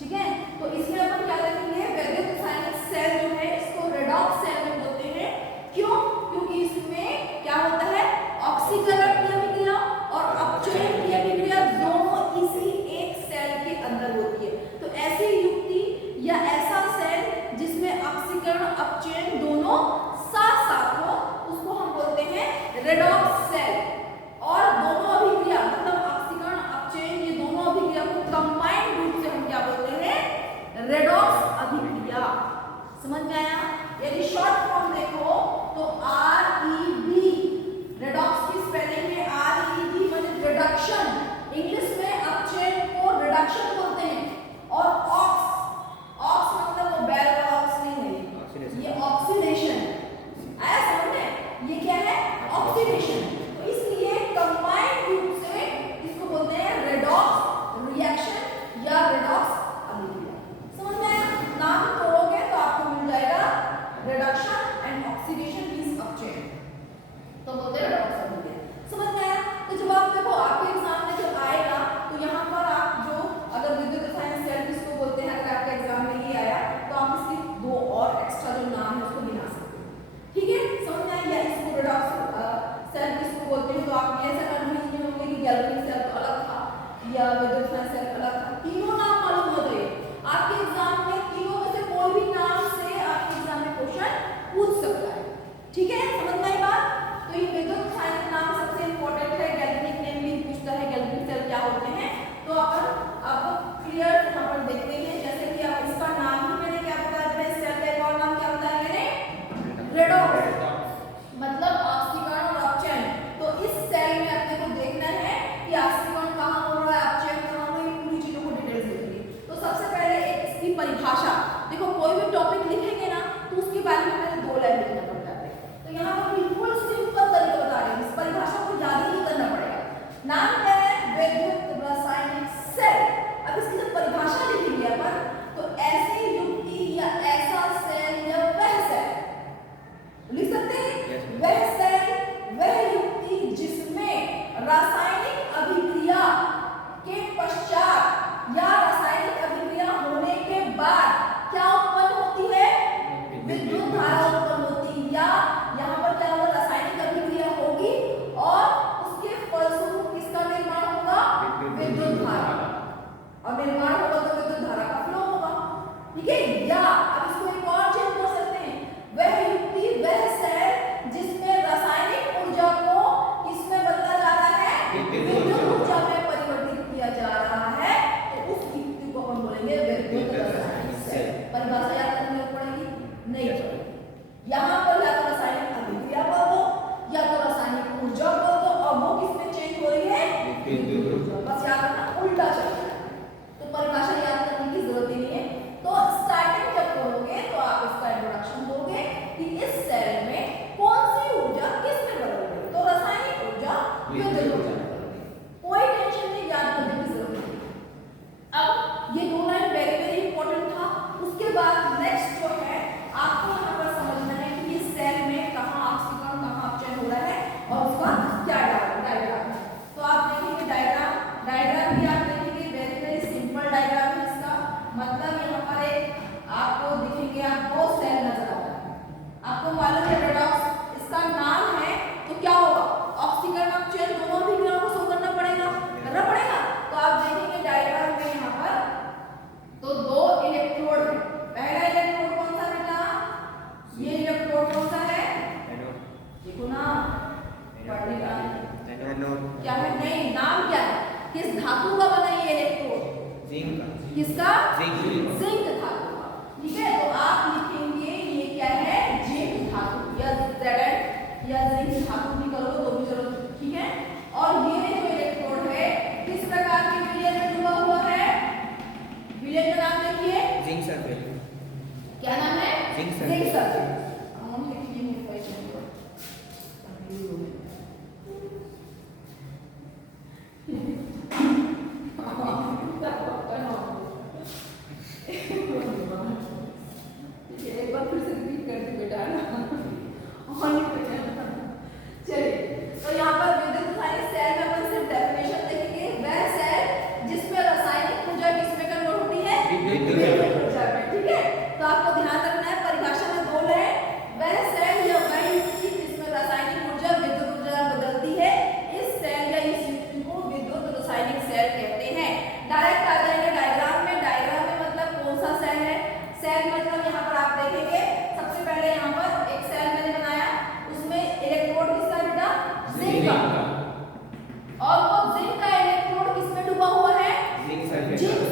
ठीक है। तो इसमें अपन क्या देखेंगे, वैद्युत रासायनिक सेल जो है इसको रेडॉक्स सेल में बोलते हैं। क्यों? क्योंकि इसमें क्या होता है, ऑक्सीकरण की अभिक्रिया और अपचयन की अभिक्रिया दोनों इसी एक सेल के अंदर होती है। तो ऐसी युक्ति या ऐसा सेल जिसमें ऑक्सीकरण अपचयन दोनों साथ साथ हो उसको हम बोलते हैं रेडॉक्स सेल। और दोनों अभिक्रिया मतलब ऑक्सीकरण अपचयन ये दोनों अभिक्रिया को कंबाइंड रूप से हम क्या बोलते हैं, रेडॉक्स अभिक्रिया। समझ में आया? यदि शॉर्ट फॉर्म देखो तो RED, रेडॉक्स की स्पेलिंग है RED मतलब रिडक्शन, इंग्लिश में अपचयन को रिडक्शन बोलते हैं। और ऑक्स मतलब वो बैल का ऑक्स नहीं है, ये ऑक्सीडेशन। आया समझ में? ये क्या है, ऑक्सीडेशन। तो इसलिए कंबाइंड रूप से इसको बोलते हैं रेडॉक्स रिएक्शन या रेडॉक्स अभिक्रिया। समझ में आया? नाम तोड़ोगे तो आपको मिल जाएगा रिडक्शन एंड ऑक्सीडेशन मींस अपचयन, तो बोलते हैं रेडॉक्स अभिक्रिया। समझ में आया? तो जब आप देखो आपके एग्जाम में जब आएगा तो यहाँ पर आप जो अगर विद्युत रासायनिक सेल किसको बोलते हैं, अगर आपके एग्जाम में ये आया तो आप इसके दो और एक्स्ट्रा जो नाम है उसको गिना सकते हो। ठीक है, समझ में आया? इसको रेडॉक्स सेल किसको बोलते हैं, तो आप ये ऐसा कंफ्यूजन होंगे कि गैल्वेनिक सेल तो अलग था या विद्युत रासायनिक सेल अलग था। तीनों नाम मालूम हो जाए आपके एग्जाम में, तीनों में से कोई भी नाम से आपके एग्जाम में क्वेश्चन पूछ सकता है। ठीक है, समझ में आई बात? तो ये विद्युत रासायनिक नाम सबसे इंपॉर्टेंट है, गैल्वेनिक नेम भी पूछता है, गैल्वेनिक सेल क्या होते हैं। तो अपन अब क्लियर यहाँ पर देखते हैं, जैसे कि आप इसका नाम ही मैंने क्या बताया था, इस सेल का एक और नाम क्या बताया मैंने, रेडॉक्स मतलब ऑक्सीकरण और अपचयन। तो इस सेल में अपने को देखना है कि ऑक्सीकरण कहाँ हो रहा है, अपचयन कहाँ हो रहा है, पूरी चीजों को डिटेल्स देखेंगे। तो सबसे पहले एक इसकी परिभाषा देखो, कोई भी टॉपिक लिखेंगे ना तो उसके बारे में पहले 2 लाइन लिखना पड़ता है। तो यहाँ पर बिल्कुल सिंपल तरीका बता रहे हैं, इस परिभाषा को याद ही नहीं करना पड़ेगा। नाम क्या है, वैद्युत रासायनिक सेल। अब इसकी जब परिभाषा लिखेंगे अपन तो ऐसी युक्ति या ऐसा सेल या वह सेल लिख सकते हैं, वह सेल वह युक्ति जिसमें रासायनिक अभिक्रिया के पश्चात या रासायनिक अभिक्रिया होने के बाद क्या उत्पन्न होती है, विद्युत धारा उत्पन्न होती है। या यहाँ पर क्या होगा, रासायनिक अभिक्रिया होगी और उसके फलस्वरूप किसका निर्माण होगा, विद्युत धारा, और निर्माण होगा तो विद्युत धारा का फ्लो होगा। ठीक है, या अब इसको एक और चेंज कर सकते हैं, वह युक्ति वह सेल जिसमें रासायनिक ऊर्जा को किसमें बदला जा रहा है, विद्युत ऊर्जा में परिवर्तित किया जा रहा है, तो उस युक्ति को हम बोलेंगे विद्युत रासायनिक सेल। परिभाषा याद करनी पड़ेगी, नहीं पड़ेगी। यहाँ पर या तो रासायनिक अभिक्रिया बोल दो या तो रासायनिक ऊर्जा बोल दो, और वो किसमें चेंज हो रही है, विद्युत ऊर्जा। बस याद रखना, उल्टा चल रहा है, तो परिभाषा याद करने की जरूरत ही नहीं है। तो स्टार्टिंग जब करोगे तो आप इसका इंट्रोडक्शन दोगे कि इस सेल में कौन सी ऊर्जा किसमें बदल रही है, तो रासायनिक ऊर्जा विद्युत ऊर्जा में बदल रही है। कोई टेंशन नहीं, याद करने की जरूरत नहीं। अब ये 2 लाइन वेरी वेरी इंपॉर्टेंट था। उसके बाद नेक्स्ट जो है आपको यहाँ पर समझना है कि इस सेल में कहाँ ऑक्सीकरण कहाँ अपचयन हो रहा है और उसका क्या डायग्राम है। तो आप देखेंगे डायग्राम भी आप देखेंगे, वेरी वेरी सिंपल डायग्राम है इसका। मतलब यहाँ पर एक आपको दिखेंगे, आपको सेल नजर आता है, आपको मालूम है रेडॉक्स इसका नाम है, तो क्या होगा, ऑक्सीकरण अपचयन दोनों अभिक्रियाओं को शो करना पड़ेगा। तो आप देखेंगे डायग्राम में यहाँ पर तो 2 इलेक्ट्रोड है। पहला इलेक्ट्रोड कौन सा बेटा, ये इलेक्ट्रोड कौन सा है, देखो ना, क्या है, नहीं नाम क्या है, किस धातु का बना ये इलेक्ट्रोड, जिंक का। किसका, जिंक धातु का। ठीक है, तो आप लिखेंगे ये क्या है, जिंक धातु या Zn या जिंक धातु भी करो तो भी चलो, ठीक है। और ये जो इलेक्ट्रोड है किस प्रकार के विलयन में जुड़ा हुआ है, विलयन का नाम देखिए, जिंक सल्फेट। क्या नाम है, जिंक सल्फेट। हम लिखिए मेरे पास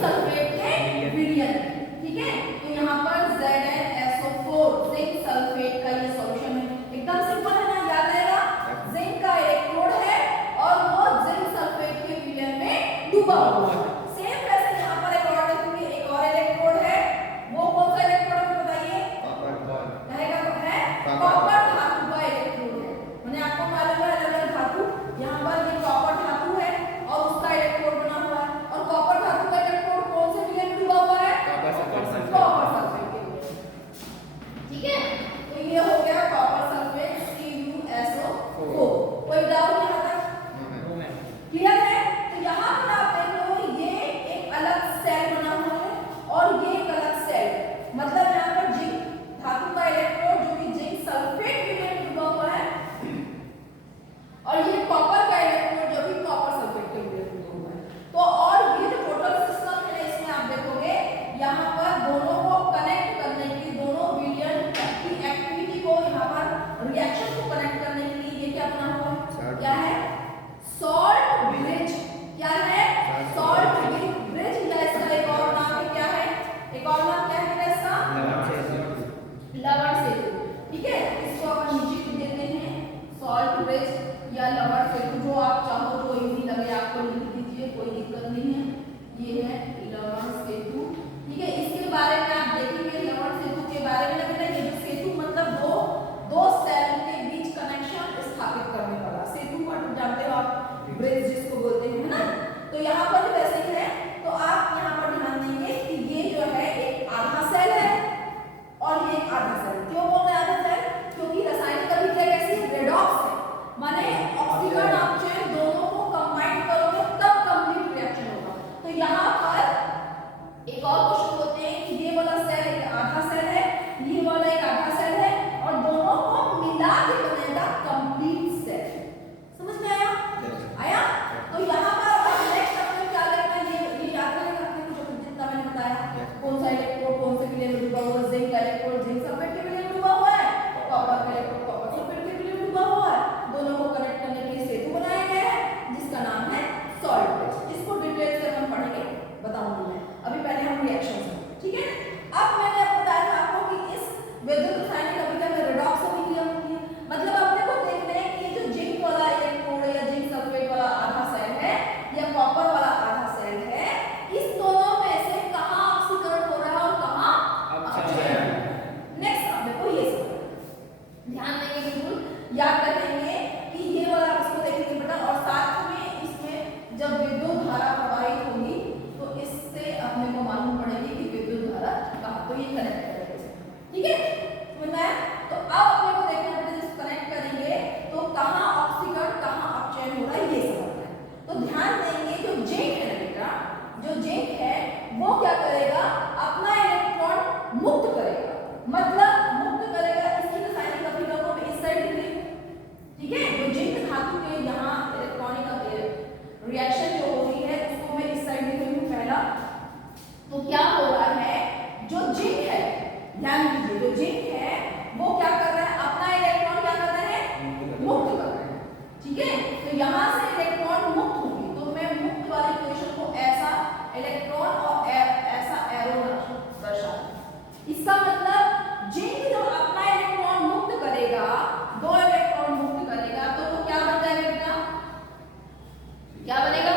सल्फेट के विलयन। ठीक है, तो यहाँ पर ZnSO4 जिंक सल्फेट का ये सॉल्यूशन है। एकदम सिंपल है ना, याद रहेगा। जिंक का इलेक्ट्रोड है और वो जिंक सल्फेट के विलयन में डूबा हुआ है। सेम वैसे यहाँ पर एक और इलेक्ट्रोड है, वो कौन सा इलेक्ट्रोड है बताइए? रहेगा तो है कॉपर धातु का इलेक्ट्रोड है। मैंने आपको मालूम है अलग अलग धातु, यहाँ पर ये कॉपर धातु है और उसका इलेक्ट्रोड बना हुआ है। और कॉपर धातु का इलेक्ट्रोड कौन से विलयन में डूबा हुआ है? कॉपर सल्फेट के विलयन। ठीक है, तो ये हो गया कॉपर सल्फेट CuSO4। कोई डाउट यहाँ तक? क्लियर है? तो यहाँ पर आप देख लो, ये एक अलग सेल बना हुआ है और ये एक अलग सेल, मतलब यहाँ पर जिंक धातु का इलेक्ट्रोड जो कि जिंक सल्फेट विलयन में डूबा हुआ है और ये कॉपर का इलेक्ट्रोड जो कि कॉपर सल्फेट के विलयन में डूबा हुआ है। तो और ये जो टोटल सिस्टम है इसमें आप देखोगे यहाँ पर दोनों को कनेक्ट करने के लिए, दोनों विलयन की एक्टिविटी को, यहाँ पर रिएक्शन को कनेक्ट करने के लिए ये क्या बना हुआ है? क्या है? Salt bridge. क्या है? सॉल्ट ब्रिज, या इसका एक और नाम है, क्या है? एक और नाम क्या है इसका? लवण सेतु। ठीक है, इसको अपन नीचे लिख देते हैं, सॉल्ट ब्रिज या लवण सेतु, जो आप चाहो, जो इजी लगे आपको लिख दीजिए, कोई दिक्कत नहीं है। ये है लवण सेतु। ठीक है, इसके बारे में आप देखेंगे, लवण सेतु के बारे में लगेगा, ये जो सेतु मतलब दो सेल के बीच कनेक्शन स्थापित करने वाला सेतु का, जानते हो आप, ब्रिज जिसको बोलते हैं, है ना। तो यहाँ पर वैसे ही है, तो आप यहाँ पर ध्यान देंगे कि ये जो है एक आधा सेल है और ये एक आधा सेल। क्यों बोल रहे हैं आधा सेल? क्योंकि रासायनिक अभिक्रिया कैसी है? रेडॉक्स है, माने ऑक्सीजन आप चेन दोनों को कंबाइन करोगे तब कंप्लीट रिएक्शन होगा। तो यहाँ पर एक और क्वेश्चन होते हैं कि ये वाला सेल एक आधा सेल है, ये वाला एक आधा सेल है और दोनों को मिला के बनेगा कंप्लीट सेल। समझ में आया? आया? तो यहाँ पर अब नेक्स्ट अपने क्या करना है, ये याद रखना है कुछ जितना मैंने बताया। कौन सा इलेक्ट्रोड कौन से विलयन में डूबा हुआ है? जिंक का इलेक्ट्रोड जिंक सल्फेट के विलयन में डूबा हुआ है, कॉपर का इलेक्ट्रोड कॉपर सल्फेट के विलयन में डूबा हुआ है। दोनों को कनेक्ट करने के लिए सेतु बनाया गया है जिसका नाम है सॉल्ट ब्रिज। इसको डिटेल से हम पढ़ेंगे, बताऊंगी मैं। अभी पहले हम रिएक्शन से, ठीक है। अब मैंने बताया था आपको कि इस विद्युत रासायनिक अभिक्रिया में रेडॉक्स अभिक्रिया होती है। मतलब आप देखो देख रहे हैं कि जो जिंक वाला इलेक्ट्रोड है या जिंक सल्फेट वाला आधा सेल है या कॉपर वाला आधा सेल है, इस दोनों में से कहां ऑक्सीकरण हो रहा है और कहां अपचयन। नेक्स्ट आप देखो ये सब ध्यान देंगे, बिल्कुल याद रखेंगे कि ये वाला इसको देखेंगे बेटा, और साथ में इसमें जब विद्युत धारा प्रवाहित होगी तो इससे अपने को मालूम पड़ेगी कि विद्युत धारा कहां, तो ये कनेक्ट करेंगे। ठीक है, समझ में आया? तो अब अपने को देखना है जिसको कनेक्ट करेंगे तो कहां ऑक्सीकरण कहां अपचयन हो रहा है ये समझना है। तो ध्यान देंगे जो जिंक है बेटा, जो जिंक है वो क्या करेगा? अपना इलेक्ट्रॉन मुक्त करेगा, मतलब मुक्त करेगा। इसकी रासायनिक अभिक्रिया को इस साइड लिखेंगे। ठीक है, जो जिंक धातु के यहाँ इलेक्ट्रॉनिक रिएक्शन जो हो रही है उसको मैं इस साइड लिखूंगी पहला। तो क्या हो रहा है, जो जिंक है, ध्यान दीजिए, जो जिंक है वो क्या कर रहा है? अपना इलेक्ट्रॉन क्या कर रहे हैं? मुक्त कर रहे हैं। ठीक है, तो यहाँ से इलेक्ट्रॉन मुक्त होगी, तो मैं मुक्त वाली इक्वेशन को ऐसा इलेक्ट्रॉन और ऐसा एरो दर्शा। इसका मतलब जिंक जो अपना इलेक्ट्रॉन मुक्त करेगा, दो इलेक्ट्रॉन मुक्त करेगा, तो वो क्या बन जाएगा बेटा? क्या बनेगा?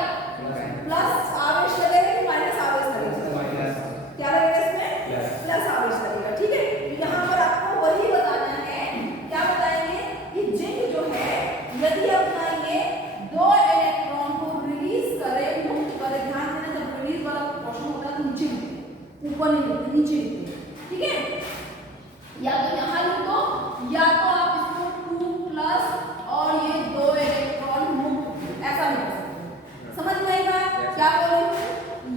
प्लस आवेश लगेगा कि माइनस आवेश लगेगा? क्या लगेगा इसमें? प्लस आवेश लगेगा। ठीक है, तो यहाँ पर आपको वही बताना है। क्या बताएंगे कि जिंक जो है यदि अपना ये दो इलेक्ट्रॉन को रिलीज करे, मुक्त करे, ध्यान देना जब रिलीज वाला क्वेश्चन होता है तो नीचे ऊपर नहीं लिखते, नीचे लिखते। ठीक है, या तो यहाँ लिख दो या तो आप इसको 2 प्लस और ये दो इलेक्ट्रॉन मुक्त, ऐसा लिख सकते। समझ में आएगा क्या बोले?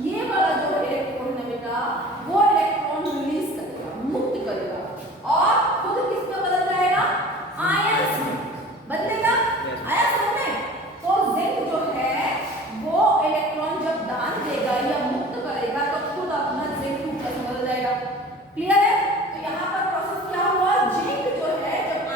ये वाला जो इलेक्ट्रॉन है बेटा वो इलेक्ट्रॉन रिलीज करेगा, मुक्त करेगा और खुद किस में बदल जाएगा? आयंस में बदलेगा। आया समझ में? तो जिंक जो है वो इलेक्ट्रॉन जब दान देगा या मुक्त करेगा तो खुद अपना जिंक में बदल जाएगा। क्लियर है? तो यहाँ पर प्रोसेस क्या हुआ? जिंक जो है जब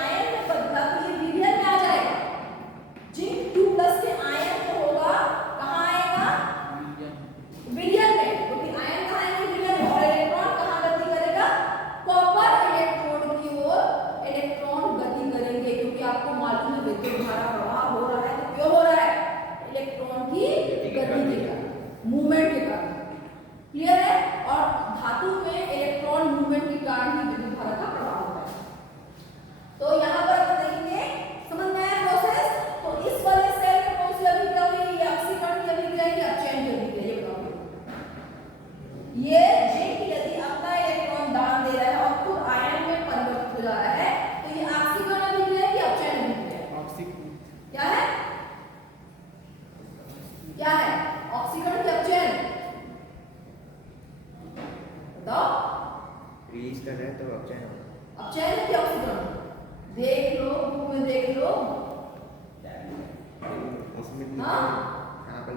ये जिंक यदि अपना इलेक्ट्रॉन दान दे रहा है और खुद आयन में परिवर्तित हो जा रहा है तो ये ऑक्सीकरण अभिक्रिया है कि अपचयन अभिक्रिया है? क्या है? क्या है? ऑक्सीकरण की अपचयन? बताओ। रिलीज कर रहा है तो अपचयन होगा। अपचयन की ऑक्सीकरण देख लो, बुक में देख लो। उसमें हाँ पर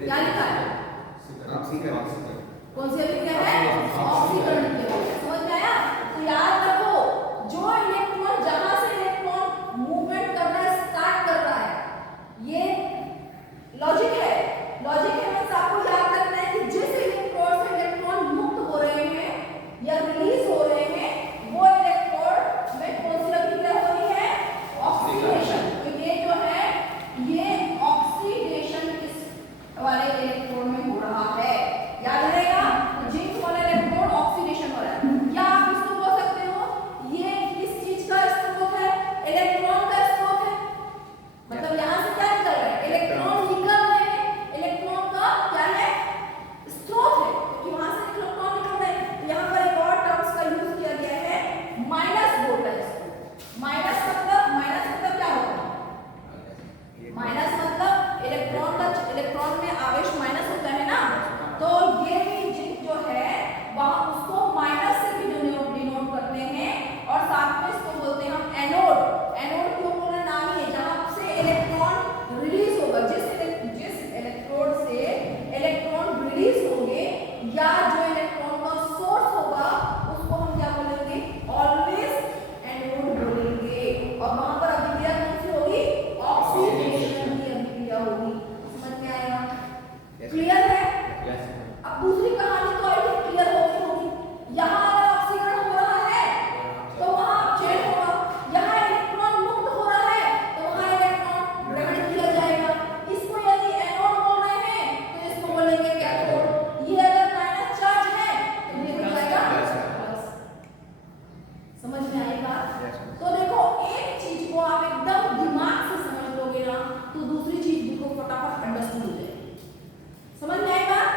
क्या लिखा है? ऑक्सीकरण। कौन सी अभिक्रिया है? ऑक्सीकरण की अभिक्रिया। समझ में आया? तो याद रखो, जो इलेक्ट्रॉन जहां से इलेक्ट्रॉन मूवमेंट करना स्टार्ट कर रहा है, ये लॉजिक है। लॉजिक है मींस आपको याद रखना है कि जिस इलेक्ट्रोड से इलेक्ट्रॉन मुक्त हो रहे हैं या रिलीज हो रहे हैं, वो इलेक्ट्रोड में कौन सी अभिक्रिया हो रही है? ऑक्सीडेशन। तो ये जो है, ये ऑक्सीडेशन इस वाले इलेक्ट्रोड में हो रहा है। याद रहेगा, जिंक वाला इलेक्ट्रोड ऑक्सीडेशन हो रहा है। या आप इसको बोल सकते हो, ये किस चीज का स्रोत है? इलेक्ट्रॉन का स्रोत है। मतलब यहां से क्या निकल रहा है? इलेक्ट्रॉन निकल रहे हैं। इलेक्ट्रॉन का क्या है? स्रोत है, क्योंकि वहां से इलेक्ट्रॉन निकल रहे हैं। यहां पर एक और टर्म्स का यूज किया गया है, माइनस बोल रहा है इसको। माइनस मतलब क्या होता है? माइनस मतलब इलेक्ट्रॉन में आवेश माइनस होता है ना, तो ये भी जिंक जो है वहां उसको माइनस से भी डिनोट करते हैं और साथ में इसको बोलते हैं हम एनोड। एनोड क्यों बोल रहे? नाम ही है, जहां से इलेक्ट्रॉन रिलीज होगा। जिस इलेक्ट्रोड से इलेक्ट्रॉन रिलीज होंगे या जो इलेक्ट्रॉन का सोर्स होगा उसको हम क्या बोलेंगे? ऑलवेज एनोड बोलेंगे। और वहां पर अभिक्रिया कौन सी होगी? ऑक्सीडेशन की अभिक्रिया होगी। समझ में आएगा? क्लियर है? अब दूसरी कहानी तो आई थिंक क्लियर हो गई होगी। यहाँ अगर ऑक्सीकरण हो रहा है तो वहां अपचयन होगा। यहाँ इलेक्ट्रॉन मुक्त हो रहा है तो वहां इलेक्ट्रॉन ग्रहण किया जाएगा। इसको यदि एनोड बोल रहे हैं तो इसको बोलेंगे कैथोड। ये अगर माइनस चार्ज है तो ये हो जाएगा प्लस। समझ में आई बात? तो देखो, एक चीज को आप एकदम दिमाग से समझ लोगे ना तो दूसरी चीज भी को फटाफट अंडरस्टूड हो जाएगी। समझ में आई बात?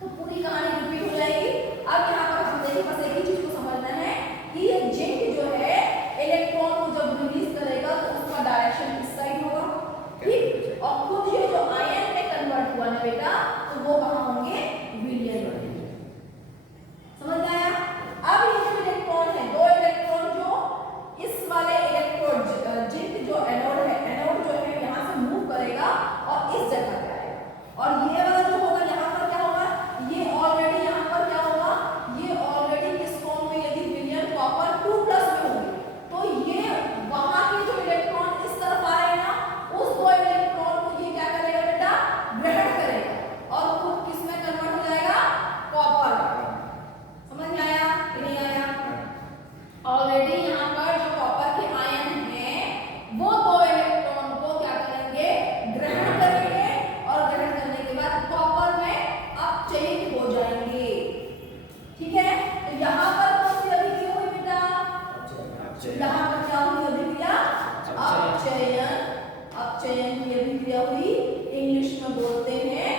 तो पूरी कहानी रिपीट हो जाएगी। अब यहाँ पर हम देखिए, बस एक ही चीज को समझना है कि ये जिंक जो है इलेक्ट्रॉन को जब रिलीज करेगा तो उसका डायरेक्शन इस साइड होगा, ठीक? और खुद ये जो आयन में कन्वर्ट हुआ ना बेटा, तो वो कहाँ होंगे? विलयन बनेंगे। समझ में आया? अब ये जो इलेक्ट्रॉन है, दो इलेक्ट्रॉन जो इस वाले इलेक्ट्रोड जिंक जो एनोड है, एनोड जो है यहाँ से मूव करेगा और इस जगह पे आएगा। और ये वाला जो होगा यहाँ पर क्या होगा? ये ऑलरेडी यहाँ पर क्या होगा? ये ऑलरेडी किस फॉर्म में? यदि विलयन कॉपर 2+ में होगी तो ये वहां के जो इलेक्ट्रॉन इस तरफ आ रहे हैं ना, उस दो इलेक्ट्रॉन को ये क्या करेगा बेटा? ग्रहण करेगा और खुद किस में कन्वर्ट हो जाएगा? कॉपर। समझ में आया कि नहीं आया? ऑलरेडी यहाँ पर जो कॉपर के आयन हैं वो दो इलेक्ट्रॉन को क्या करेंगे? ग्रहण करेंगे और ग्रहण करने के बाद कॉपर में अपचयित हो जाएंगे। ठीक है? तो यहाँ पर कौन सी अभिक्रिया हुई बेटा? यहाँ पर क्या हुई अभिक्रिया? अपचयन। अपचयन की अभिक्रिया हुई। इंग्लिश में बोलते हैं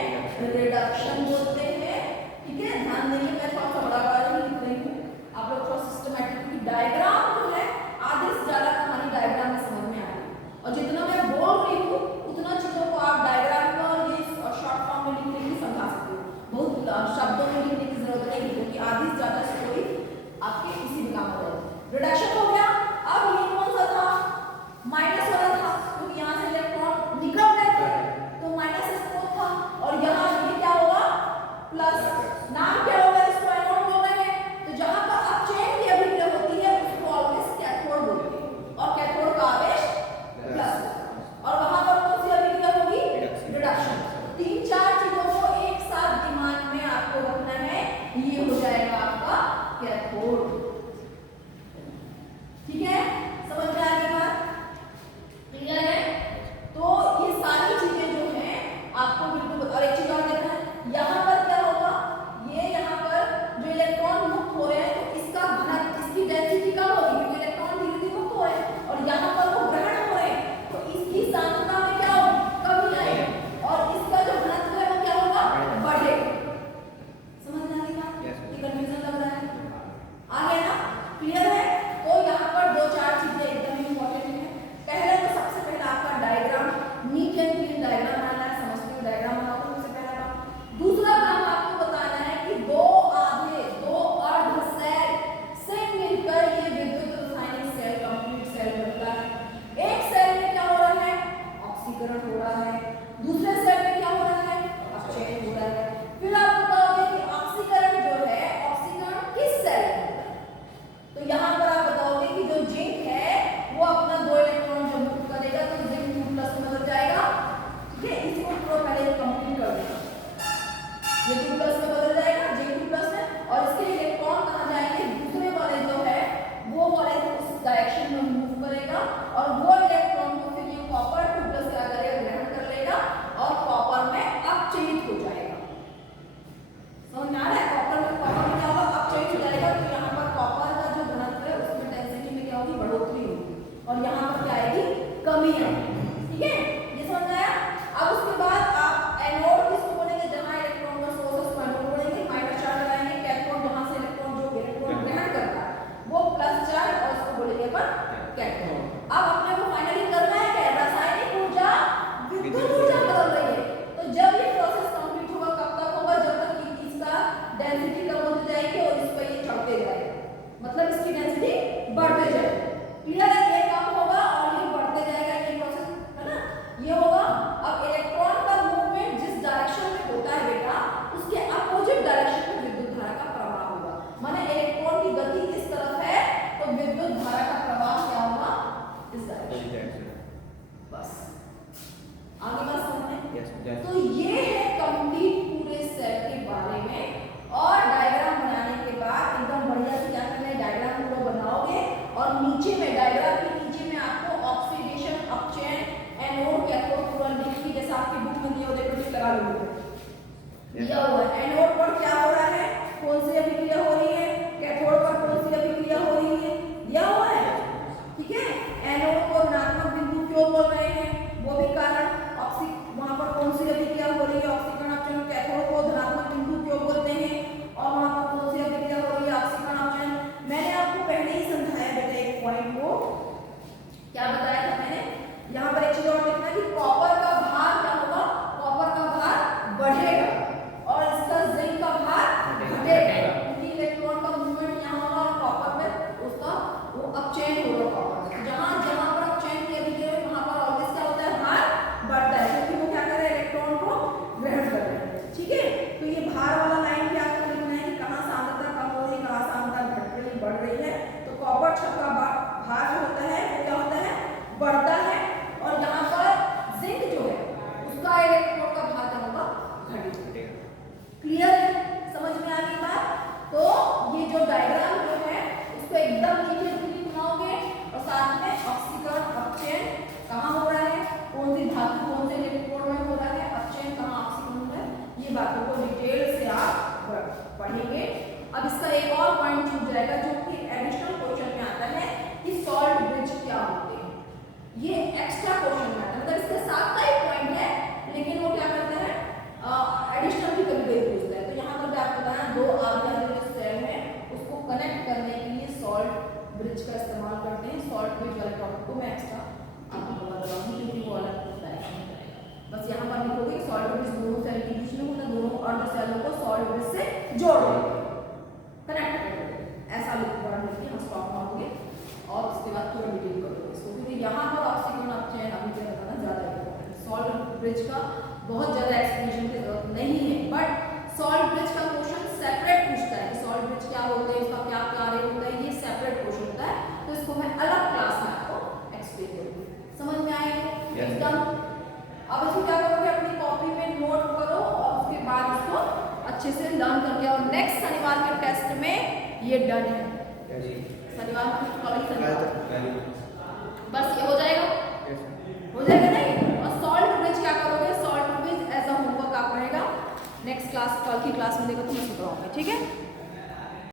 रिडक्शन बोलते हैं। ठीक है, ध्यान देंगे, मैं थोड़ा सा बड़ा बड़ा लिख रही हूँ, आप लोग थोड़ा सिस्टमैटिक डायग्राम जो है आधे से ज्यादा कहानी डायग्राम में समझ में आ रही है। और जितना मैं बोल रही हूँ उतना चीजों को आप डायग्राम में और ये शॉर्ट फॉर्म में लिखने के लिए समझा सकते हो। बहुत शब्दों में लिखने की जरूरत नहीं, क्योंकि आधी से ज्यादा स्टोरी आपके इसी में काम हो जाएगी। रिडक्शन हो गया। अब ये कौन सा था? माइनस वाला था, क्योंकि यहाँ से इलेक्ट्रॉन निकल गए थे तो माइनस स्रोत था। और यहाँ ये क्या होगा? प्लस। नाम क्या होगा? इसको एनोड बोल रहे हैं। तो जहां पर अपचयन की अभिक्रिया होती है उसको ऑलवेज कैथोड बोलते हैं और कैथोड का आवेश प्लस। और वहां पर कौन सी अभिक्रिया होगी? रिडक्शन। तीन चार चीजों को एक साथ दिमाग में आपको रखना है, ये हो जाएगा आपका कैथोड। ठीक है? समझ में आ गई बात? क्लियर है? तो ये सारी चीजें जो हैं आपको बिल्कुल। और एक चीज और देखना है, यहाँ पर क्या होगा? ये यहाँ पर जो इलेक्ट्रॉन मुक्त हो रहे हैं तो इसका घनत्व, इसकी डेंसिटी कम होगी क्योंकि इलेक्ट्रॉन धीरे धीरे मुक्त हो रहे हैं। और यहाँ पर वो ग्रहण हो रहे हैं तो इसकी सांद्रता में क्या होगी? कमी आएगी। और इसका जो घनत्व चालू है, दिया हुआ है। एनोड पर क्या हो रहा है, कौन सी अभिक्रिया हो रही है, कैथोड पर कौन सी अभिक्रिया हो रही है, दिया हुआ है, ठीक है। एनोड को ऋणात्मक बिंदु क्यों बोल रहे हैं, वो भी कारण, वहां पर कौन सी अभिक्रिया हो रही है, ऑक्सीकरण अपचयन। कैथोड को धनात्मक बिंदु क्यों बोलते हैं और वहां पर कौन सी अभिक्रिया हो रही है, ऑक्सीकरण अपचयन। मैंने आपको पहले ही समझाया बेटा एक पॉइंट को, क्या बताया था मैंने, यहाँ पर एक चीज और देखना कि कॉपर का भार क्या होगा, कॉपर का भार बढ़ेगा और इसका जिंक का भार घटेगा, क्योंकि इलेक्ट्रॉन का मूवमेंट यहाँ होगा और कॉपर में उसका वो अपचयन होगा कॉपर में। जहाँ जहाँ पर अपचयन की अभिक्रिया है वहाँ पर ऑलवेज क्या होता है, भार बढ़ता है, क्योंकि वो क्या कर रहे हैं, इलेक्ट्रॉन को ग्रहण कर रहे हैं, ठीक है। तो ये भार वाला लाइन भी आपको लिखना है कि कहाँ सांद्रता कम हो रही है, कहाँ सांद्रता घट रही बढ़ रही है। तो कॉपर छत का भार जो होता है वो क्या होता है, बढ़ता है, और यहाँ पर जिंक जो है उसका इलेक्ट्रॉन का भार क्या होगा, घटेगा। क्लियर है, समझ में आ गई बात। तो ये जो डायग्राम जो है इसको एकदम नीचे बनाओगे और साथ में ऑक्सीकरण अपचयन कहाँ हो रहा है, कौन सी धातु कौन से इलेक्ट्रोड में हो रहा है, अपचयन कहाँ ऑक्सीकरण में, ये बातों को डिटेल से आप पढ़ेंगे। अब इसका एक और पॉइंट छूट जाएगा जो कि एडिशनल क्वेश्चन में आता है कि सॉल्ट ब्रिज क्या होते हैं, ये एक्स्ट्रा क्वेश्चन में आता है, मतलब इसके साथ का ही पॉइंट है लेकिन वो क्या करता है एडिशनल भी कभी कभी पूछता है। तो यहाँ पर आपको बताया दो आधार जो सेल है उसको कनेक्ट करने के लिए सॉल्ट ब्रिज का इस्तेमाल करते हैं। सॉल्ट ब्रिज वाले टॉपिक को मैं एक्स्ट्रा आपको बता रहा हूँ क्योंकि वो अलग डायरेक्शन में रहेगा। बस यहाँ पर लिखोगे सॉल्ट ब्रिज दोनों सेल के बीच में होता, दोनों अर्ध सेलों को सॉल्ट ब्रिज से जोड़ देंगे, कनेक्ट कर देंगे, ऐसा वर्ड लिखिए, हम स्टॉप मारोगे और उसके बाद पूरा डिटेल करोगे इसको, क्योंकि यहाँ पर ऑक्सीकरण अपचयन अभी क्या बताना ज़्यादा इम्पोर्टेंट है। सॉल्ट ब्रिज का बहुत ज़्यादा एक्सप्लेनेशन की जरूरत नहीं है, बट सॉल्ट ब्रिज का क्वेश्चन सेपरेट पूछता है कि सॉल्ट ब्रिज क्या होते हैं, उसका क्या कार्य होता है, ये सेपरेट क्वेश्चन होता है, तो इसको मैं अलग क्लास में आपको एक्सप्लेन करूँगी। समझ में आएगा? एकदम। अब इसको क्या करोगे, अपनी कॉपी में नोट करो और उसके बाद इसको अच्छे से लर्न करके, और नेक्स्ट शनिवार के टेस्ट में ये डन है। शनिवार बस ये हो जाएगा, हो जाएगा नहीं। और सॉल्ट ब्रिज क्या करोगे, salt bridge as a homework आप रहेगा, नेक्स्ट क्लास कल की क्लास में देखो तो मैं सिखाऊंगी, ठीक है।